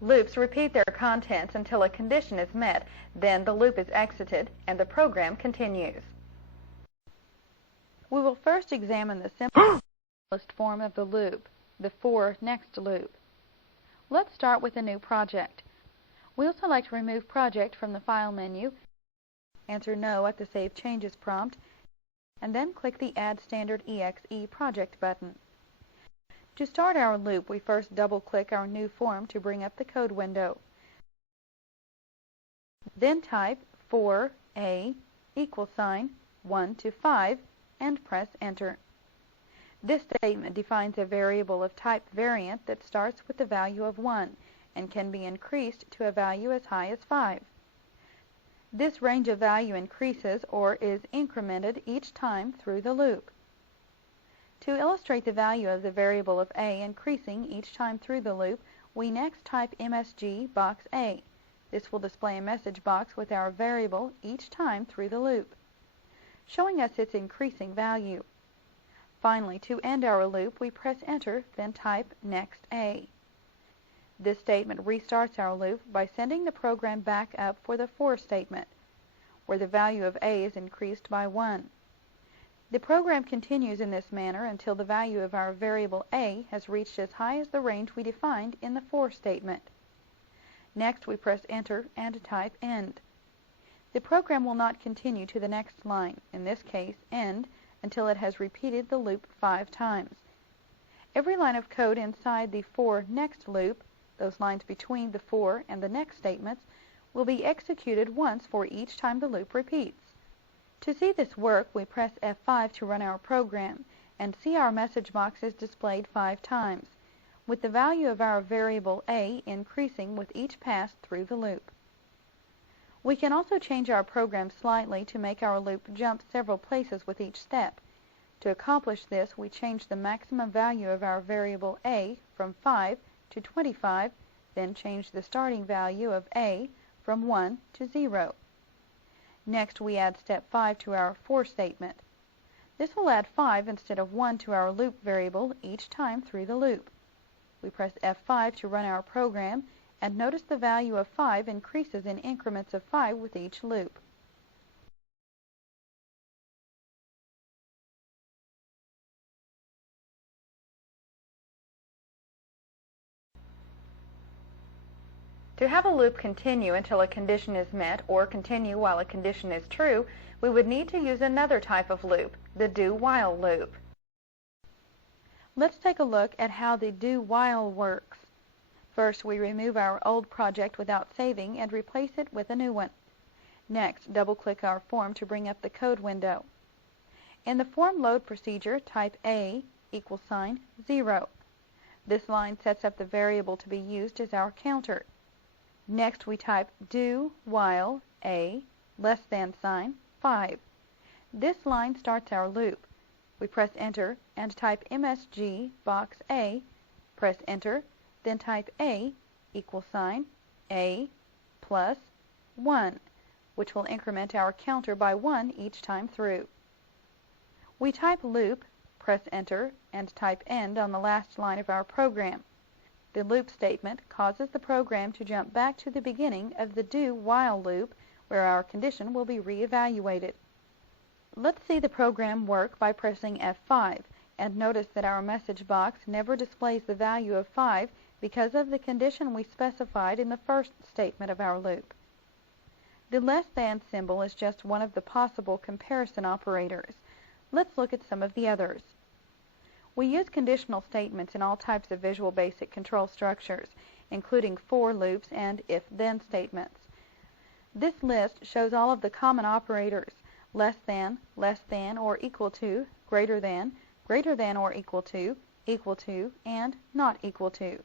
Loops repeat their contents until a condition is met, then the loop is exited and the program continues. We will first examine the simplest form of the loop, the for next loop. Let's start with a new project. We'll select Remove Project from the File menu, answer No at the Save Changes prompt, and then click the Add Standard EXE Project button. To start our loop, we first double-click our new form to bring up the code window. Then type for a =, 1 to 5 and press Enter. This statement defines a variable of type variant that starts with the value of 1 and can be increased to a value as high as 5. This range of value increases or is incremented each time through the loop. To illustrate the value of the variable of a increasing each time through the loop, we next type MSG box A. This will display a message box with our variable each time through the loop, showing us its increasing value. Finally, to end our loop, we press Enter, then type Next A. This statement restarts our loop by sending the program back up for the for statement, where the value of a is increased by 1. The program continues in this manner until the value of our variable a has reached as high as the range we defined in the for statement. Next, we press Enter and type End. The program will not continue to the next line, in this case End, until it has repeated the loop 5 times. Every line of code inside the for next loop, those lines between the for and the next statements, will be executed once for each time the loop repeats. To see this work, we press F5 to run our program and see our message box is displayed 5 times, with the value of our variable a increasing with each pass through the loop. We can also change our program slightly to make our loop jump several places with each step. To accomplish this, we change the maximum value of our variable a from 5 to 25, then change the starting value of a from 1 to 0. Next, we add step 5 to our for statement. This will add 5 instead of 1 to our loop variable each time through the loop. We press F5 to run our program, and notice the value of 5 increases in increments of 5 with each loop. To have a loop continue until a condition is met or continue while a condition is true, we would need to use another type of loop, the do-while loop. Let's take a look at how the do-while works. First, we remove our old project without saving and replace it with a new one. Next, double-click our form to bring up the code window. In the form load procedure, type a =, 0. This line sets up the variable to be used as our counter. Next, we type do while a <, 5. This line starts our loop. We press Enter and type MSG box A, press Enter, then type a =, a plus 1, which will increment our counter by 1 each time through. We type loop, press Enter, and type End on the last line of our program. The loop statement causes the program to jump back to the beginning of the do-while loop, where our condition will be re-evaluated. Let's see the program work by pressing F5, and notice that our message box never displays the value of 5 because of the condition we specified in the first statement of our loop. The less than symbol is just one of the possible comparison operators. Let's look at some of the others. We use conditional statements in all types of Visual Basic control structures, including for loops and if-then statements. This list shows all of the common operators: less than or equal to, greater than or equal to, and not equal to.